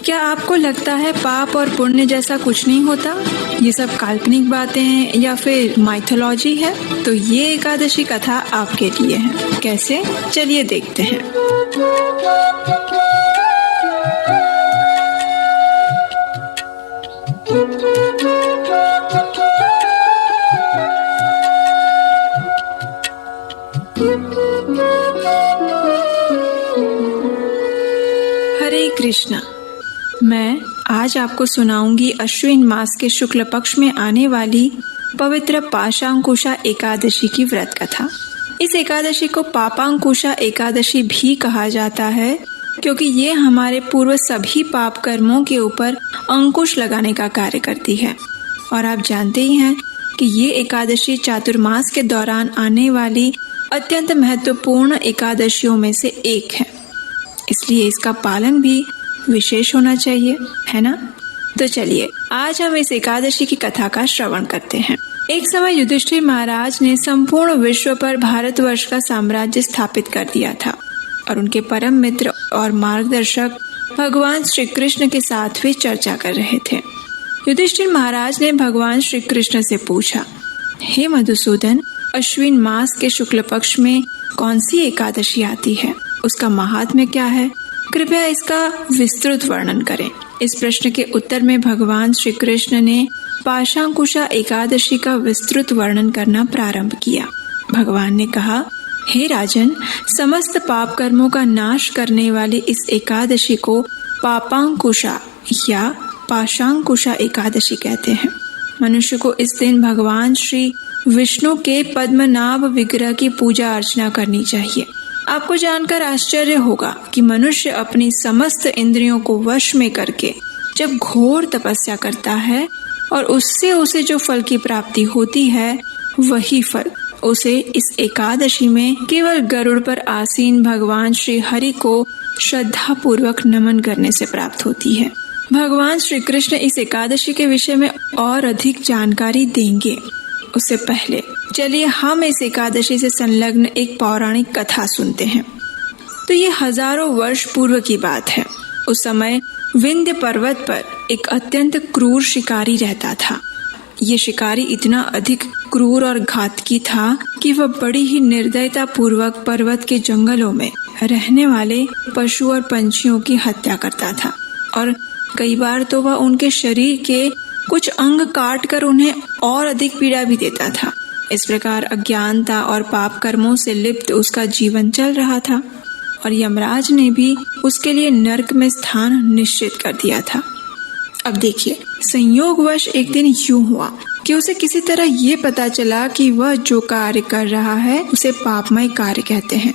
क्या आपको लगता है पाप और पुण्य जैसा कुछ नहीं होता? ये सब काल्पनिक बातें हैं या फिर माइथोलॉजी है? तो ये एकादशी कथा आपके लिए है। कैसे? चलिए देखते हैं। हरे कृष्णा। मैं आज आपको सुनाऊंगी अश्विन मास के शुक्ल पक्ष में आने वाली पवित्र पाशांकुशा एकादशी की व्रत कथा। इस एकादशी को पापांकुशा एकादशी भी कहा जाता है क्योंकि ये हमारे पूर्व सभी पाप कर्मों के ऊपर अंकुश लगाने का कार्य करती है। और आप जानते ही हैं कि ये एकादशी चातुर्मास के दौरान आने वाली अत्यंत महत्वपूर्ण एकादशियों में से एक है, इसलिए इसका पालन भी विशेष होना चाहिए, है ना? तो चलिए आज हम इस एकादशी की कथा का श्रवण करते हैं। एक समय युधिष्ठिर महाराज ने संपूर्ण विश्व पर भारतवर्ष का साम्राज्य स्थापित कर दिया था और उनके परम मित्र और मार्गदर्शक भगवान श्री कृष्ण के साथ वे चर्चा कर रहे थे। युधिष्ठिर महाराज ने भगवान श्री कृष्ण से पूछा, हे मधुसूदन, अश्विन मास के शुक्ल पक्ष में कौन सी एकादशी आती है? उसका महात्म्य क्या है? कृपया इसका विस्तृत वर्णन करें। इस प्रश्न के उत्तर में भगवान श्री कृष्ण ने पाशांकुशा एकादशी का विस्तृत वर्णन करना प्रारंभ किया। भगवान ने कहा, हे राजन, समस्त पाप कर्मों का नाश करने वाली इस एकादशी को पापांकुशा या पाशांकुशा एकादशी कहते हैं। मनुष्य को इस दिन भगवान श्री विष्णु के पद्मनाभ विग्रह की पूजा अर्चना करनी चाहिए। आपको जानकर आश्चर्य होगा कि मनुष्य अपनी समस्त इंद्रियों को वश में करके जब घोर तपस्या करता है और उससे उसे जो फल की प्राप्ति होती है, वही फल उसे इस एकादशी में केवल गरुड़ पर आसीन भगवान श्री हरि को श्रद्धा पूर्वक नमन करने से प्राप्त होती है। भगवान श्री कृष्ण इस एकादशी के विषय में और अधिक जानकारी देंगे। उससे पहले चलिए हम इस एकादशी से संलग्न एक पौराणिक कथा सुनते हैं। तो ये हजारों वर्ष पूर्व की बात है। उस समय विंध्य पर्वत पर एक अत्यंत क्रूर शिकारी रहता था। ये शिकारी इतना अधिक क्रूर और घातकी था कि वह बड़ी ही निर्दयता पूर्वक पर्वत के जंगलों में रहने वाले पशु और पंछियों की हत्या करता था और कई बार तो वह उनके शरीर के कुछ अंग काट कर उन्हें और अधिक पीड़ा भी देता था। इस प्रकार अज्ञानता और पाप कर्मों से लिप्त उसका जीवन चल रहा था और यमराज ने भी उसके लिए नरक में स्थान निश्चित कर दिया था। अब देखिए, संयोगवश एक दिन यूं हुआ कि उसे किसी तरह ये पता चला कि वह जो कार्य कर रहा है उसे पापमय कार्य कहते हैं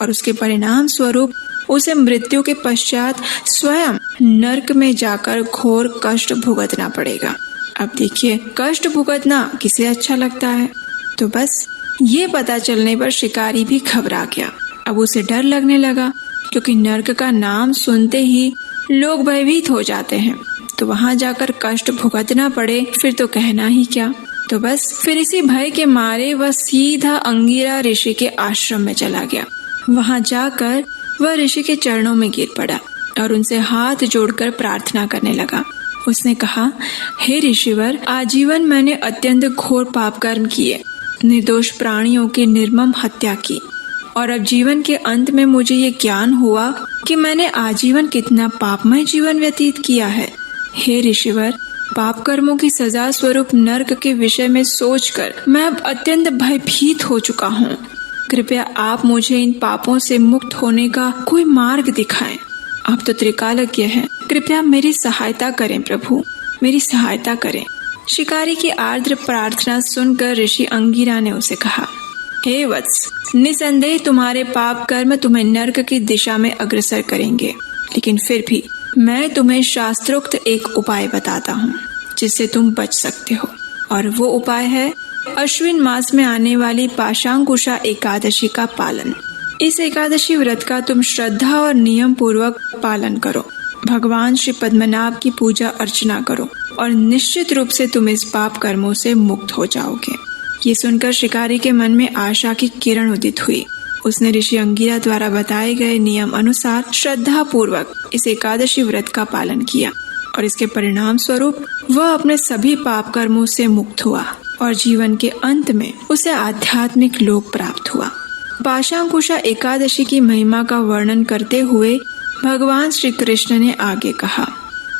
और उसके परिणाम स्वरूप उसे मृत्यु के पश्चात स्वयं नरक में जाकर घोर कष्ट भुगतना पड़ेगा। अब देखिए, कष्ट भुगतना किसे अच्छा लगता है? तो बस ये पता चलने पर शिकारी भी घबरा गया। अब उसे डर लगने लगा क्योंकि नरक का नाम सुनते ही लोग भयभीत हो जाते हैं, तो वहाँ जाकर कष्ट भुगतना पड़े फिर तो कहना ही क्या। तो बस फिर इसी भय के मारे वह सीधा अंगिरा ऋषि के आश्रम में चला गया। वहाँ जाकर वह ऋषि के चरणों में गिर पड़ा और उनसे हाथ जोड़कर प्रार्थना करने लगा। उसने कहा, हे ऋषिवर, आजीवन मैंने अत्यंत घोर पाप कर्म किए, निर्दोष प्राणियों की निर्मम हत्या की और अब जीवन के अंत में मुझे ये ज्ञान हुआ कि मैंने आजीवन कितना पापमय जीवन व्यतीत किया है। हे ऋषिवर, पाप कर्मों की सजा स्वरूप नरक के विषय में सोचकर मैं अब अत्यंत भयभीत हो चुका हूँ। कृपया आप मुझे इन पापों से मुक्त होने का कोई मार्ग दिखाएं। आप तो त्रिकालज्ञ हैं, कृपया मेरी सहायता करें प्रभु, मेरी सहायता करें। शिकारी की आर्द्र प्रार्थना सुनकर ऋषि अंगिरा ने उसे कहा, हे वत्स, निसंदेह तुम्हारे पाप कर्म तुम्हें नरक की दिशा में अग्रसर करेंगे, लेकिन फिर भी मैं तुम्हें शास्त्रोक्त एक उपाय बताता हूँ जिससे तुम बच सकते हो, और वो उपाय है अश्विन मास में आने वाली पाशांकुशा एकादशी का पालन। इस एकादशी व्रत का तुम श्रद्धा और नियम पूर्वक पालन करो। भगवान श्री पद्मनाभ की पूजा अर्चना करो और निश्चित रूप से तुम इस पाप कर्मों से मुक्त हो जाओगे। ये सुनकर शिकारी के मन में आशा की किरण उदित हुई। उसने ऋषि अंगिरा द्वारा बताए गए नियम अनुसार श्रद्धा पूर्वक इस एकादशी व्रत का पालन किया और इसके परिणाम स्वरूप वह अपने सभी पाप कर्मों से मुक्त हुआ और जीवन के अंत में उसे आध्यात्मिक लोक प्राप्त हुआ। पाशांकुशा एकादशी की महिमा का वर्णन करते हुए भगवान श्री कृष्ण ने आगे कहा,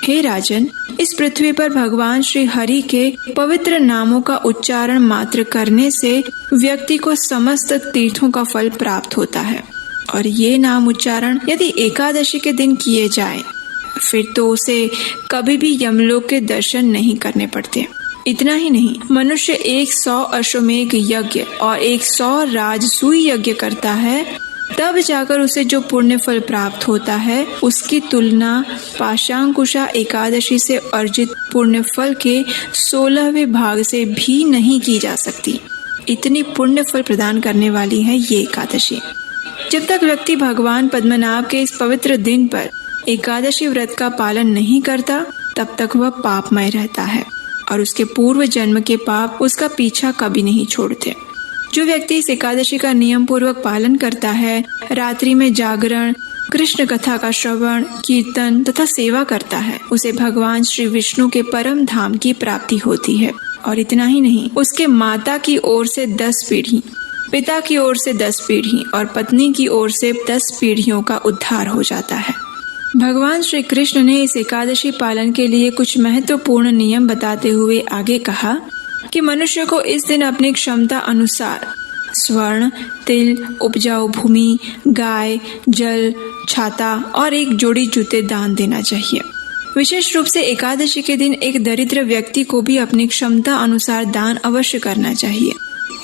हे राजन, इस पृथ्वी पर भगवान श्री हरि के पवित्र नामों का उच्चारण मात्र करने से व्यक्ति को समस्त तीर्थों का फल प्राप्त होता है और ये नाम उच्चारण यदि एकादशी के दिन किए जाए फिर तो उसे कभी भी यमलोक के दर्शन नहीं करने पड़ते। इतना ही नहीं, मनुष्य 100 अश्वमेघ यज्ञ और 100 राजसूय यज्ञ करता है तब जाकर उसे जो पुण्य फल प्राप्त होता है उसकी तुलना पाशांकुशा एकादशी से अर्जित पुण्य फल के 16वें भाग से भी नहीं की जा सकती। इतनी पुण्य फल प्रदान करने वाली है ये एकादशी। जब तक व्यक्ति भगवान पद्मनाभ के इस पवित्र दिन पर एकादशी व्रत का पालन नहीं करता तब तक वह पापमय रहता है और उसके पूर्व जन्म के पाप उसका पीछा कभी नहीं छोड़ते। जो व्यक्ति इस एकादशी का नियम पूर्वक पालन करता है, रात्रि में जागरण, कृष्ण कथा का श्रवण, कीर्तन तथा सेवा करता है, उसे भगवान श्री विष्णु के परम धाम की प्राप्ति होती है। और इतना ही नहीं, उसके माता की ओर से 10 पीढ़ी, पिता की ओर से 10 पीढ़ी और पत्नी की ओर से 10 पीढ़ियों का उद्धार हो जाता है। भगवान श्री कृष्ण ने इस एकादशी पालन के लिए कुछ महत्वपूर्ण नियम बताते हुए आगे कहा कि मनुष्य को इस दिन अपनी क्षमता अनुसार स्वर्ण, तिल, उपजाऊ भूमि, गाय, जल, छाता और एक जोड़ी जूते दान देना चाहिए। विशेष रूप से एकादशी के दिन एक दरिद्र व्यक्ति को भी अपनी क्षमता अनुसार दान अवश्य करना चाहिए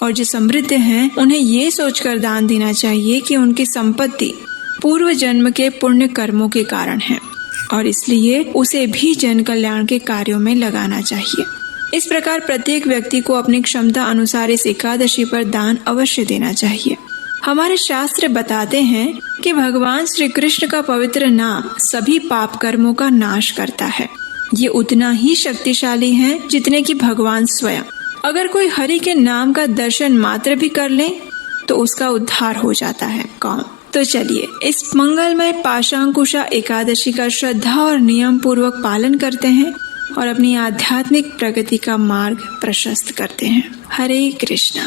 और जो समृद्ध हैं उन्हें ये सोचकर दान देना चाहिए कि उनकी संपत्ति पूर्व जन्म के पुण्य कर्मों के कारण है और इसलिए उसे भी जन कल्याण के कार्यों में लगाना चाहिए। इस प्रकार प्रत्येक व्यक्ति को अपनी क्षमता अनुसार इस एकादशी पर दान अवश्य देना चाहिए। हमारे शास्त्र बताते हैं कि भगवान श्री कृष्ण का पवित्र नाम सभी पाप कर्मों का नाश करता है। ये उतना ही शक्तिशाली है जितने कि भगवान स्वयं। अगर कोई हरि के नाम का दर्शन मात्र भी कर ले तो उसका उद्धार हो जाता है। कौन? तो चलिए इस मंगलमय पाशांकुशा एकादशी का श्रद्धा और नियम पूर्वक पालन करते हैं और अपनी आध्यात्मिक प्रगति का मार्ग प्रशस्त करते हैं। हरे कृष्णा।